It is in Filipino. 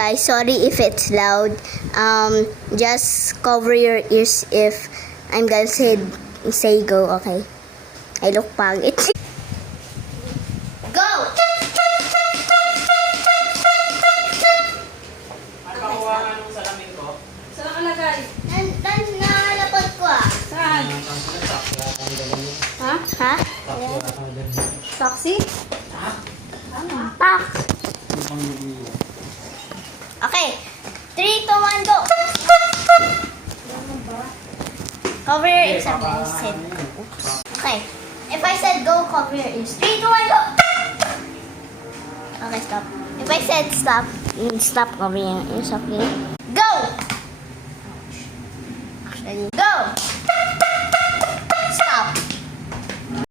Guys, sorry if it's loud. Just cover your ears if I'm gonna say go, okay? I look pangit. Go! Ano ba kuha nga nung salamin ko? Saan nakalagay? Nangalapot ko ah. Saan? Ha? Ha? Taxi? Pak! Okay. 3, 2, 1, go! Cover your ears and I said, oops. Okay. If I said go, cover your ears. 3, 2, 1, go! Okay, stop. If I said stop, stop covering your ears, okay? Go! Actually, go!